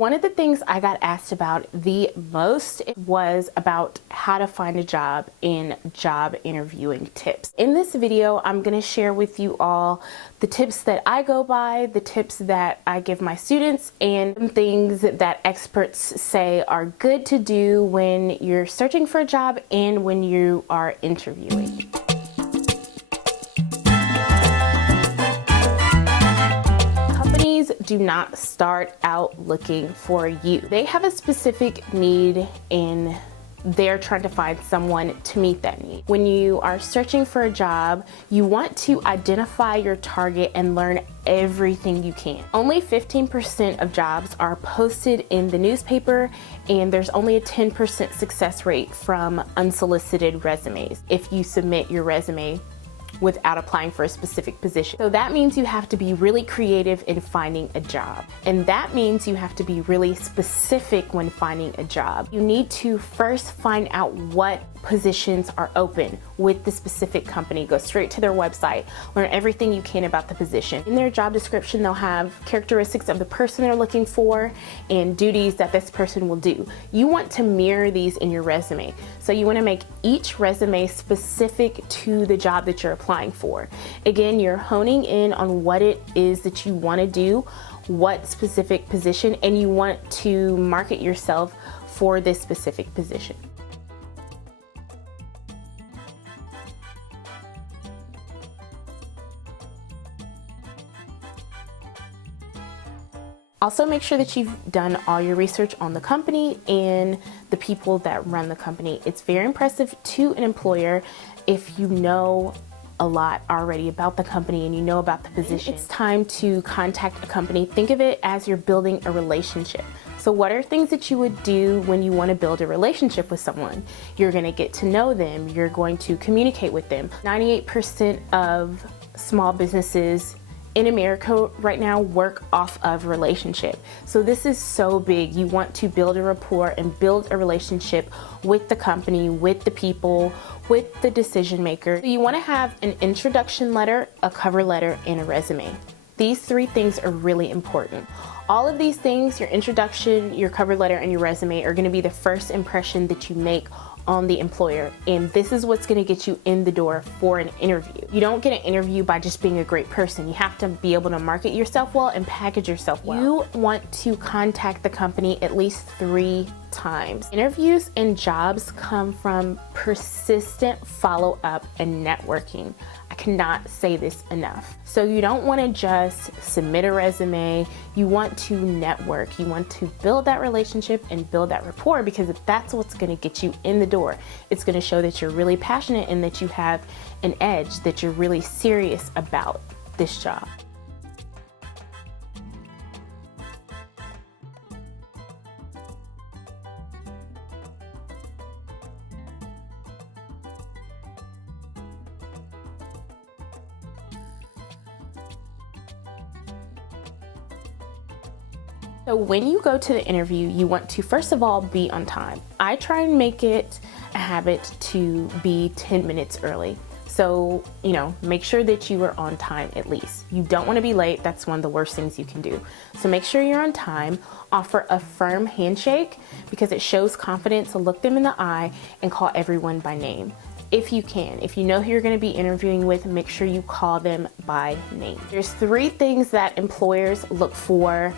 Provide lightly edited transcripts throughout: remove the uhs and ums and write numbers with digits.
One of the things I got asked about the most was about how to find a job and job interviewing tips. In this video, I'm going to share with you all the tips that I go by, the tips that I give my students, and some things that experts say are good to do when you're searching for a job and when you are interviewing. Do not start out looking for you. They have a specific need and they're trying to find someone to meet that need. When you are searching for a job, you want to identify your target and learn everything you can. Only 15% of jobs are posted in the newspaper, and there's only a 10% success rate from unsolicited resumes if you submit your resume without applying for a specific position. So that means you have to be really creative in finding a job. And that means you have to be really specific when finding a job. You need to first find out what positions are open with the specific company. Go straight to their website, learn everything you can about the position. In their job description, they'll have characteristics of the person they're looking for and duties that this person will do. You want to mirror these in your resume. So you want to make each resume specific to the job that you're applying for. Again, you're honing in on what it is that you want to do, what specific position, and you want to market yourself for this specific position. Also, make sure that you've done all your research on the company and the people that run the company. It's very impressive to an employer if you know a lot already about the company and you know about the position. It's time to contact a company. Think of it as you're building a relationship. So what are things that you would do when you want to build a relationship with someone? You're going to get to know them. You're going to communicate with them. 98% of small businesses in America right now work off of relationship. So this is so big. You want to build a rapport and build a relationship with the company, with the people, with the decision maker. So you want to have an introduction letter, a cover letter, and a resume. These three things are really important. All of these things, your introduction, your cover letter, and your resume, are going to be the first impression that you make on the employer, and this is what's going to get you in the door for an interview. You don't get an interview by just being a great person. You have to be able to market yourself well and package yourself well. You want to contact the company at least 3 times. Interviews and jobs come from persistent follow-up and networking. I cannot say this enough. So you don't want to just submit a resume. You want to network. You want to build that relationship and build that rapport, because if that's what's going to get you in the door, it's going to show that you're really passionate and that you have an edge, that you're really serious about this job. So when you go to the interview, you want to first of all be on time. I try and make it a habit to be 10 minutes early. So, make sure that you are on time at least. You don't want to be late. That's one of the worst things you can do. So make sure you're on time. Offer a firm handshake because it shows confidence. So look them in the eye and call everyone by name. If you can. If you know who you're going to be interviewing with, make sure you call them by name. There's 3 things that employers look for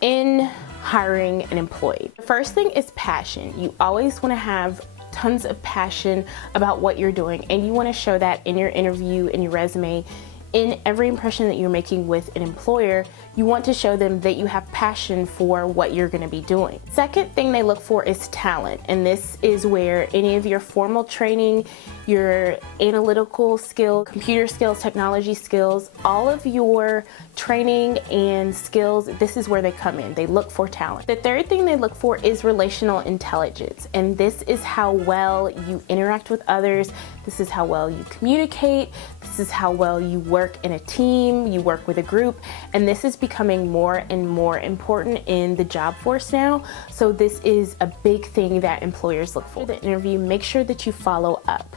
in hiring an employee. The first thing is passion. You always want to have tons of passion about what you're doing, and you want to show that in your interview, in your resume, in every impression that you're making with an employer. You want to show them that you have passion for what you're going to be doing. Second thing they look for is talent, and this is where any of your formal training, your analytical skill, computer skills, technology skills, all of your training and skills, this is where they come in. They look for talent. The third thing they look for is relational intelligence, and this is how well you interact with others. This is how well you communicate. This is how well you work in a team, you work with a group, and this is becoming more and more important in the job force now. So this is a big thing that employers look for. The interview, make sure that you follow up.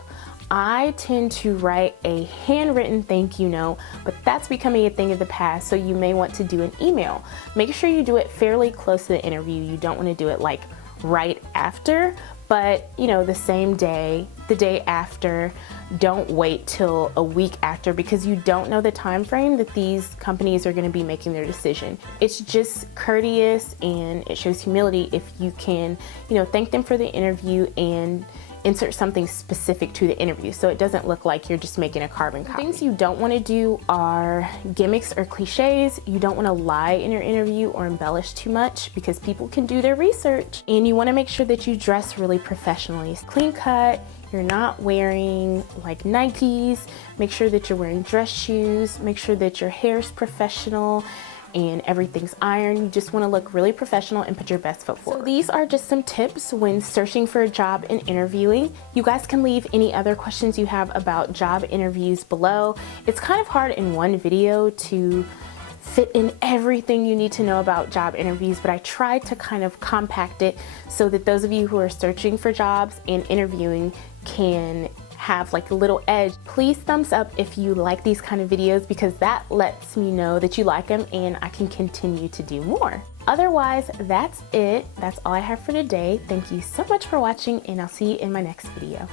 I tend to write a handwritten thank you note, but that's becoming a thing of the past, so you may want to do an email. Make sure you do it fairly close to the interview. You don't want to do it like right after, but you know, the same day, the day after. Don't wait till a week after, because you don't know the time frame that these companies are going to be making their decision. It's just courteous and it shows humility if you can, you know, thank them for the interview and insert something specific to the interview so it doesn't look like you're just making a carbon copy. Things you don't want to do are gimmicks or cliches. You don't want to lie in your interview or embellish too much, because people can do their research. And you want to make sure that you dress really professionally. Clean cut, you're not wearing like Nikes, make sure that you're wearing dress shoes, make sure that your hair's professional and everything's ironed. You just want to look really professional and put your best foot forward. So these are just some tips when searching for a job and interviewing. You guys can leave any other questions you have about job interviews below. It's kind of hard in one video to fit in everything you need to know about job interviews, but I tried to kind of compact it so that those of you who are searching for jobs and interviewing can have like a little edge. Please thumbs up if you like these kind of videos, because that lets me know that you like them and I can continue to do more. Otherwise, that's it. That's all I have for today. Thank you so much for watching, and I'll see you in my next video.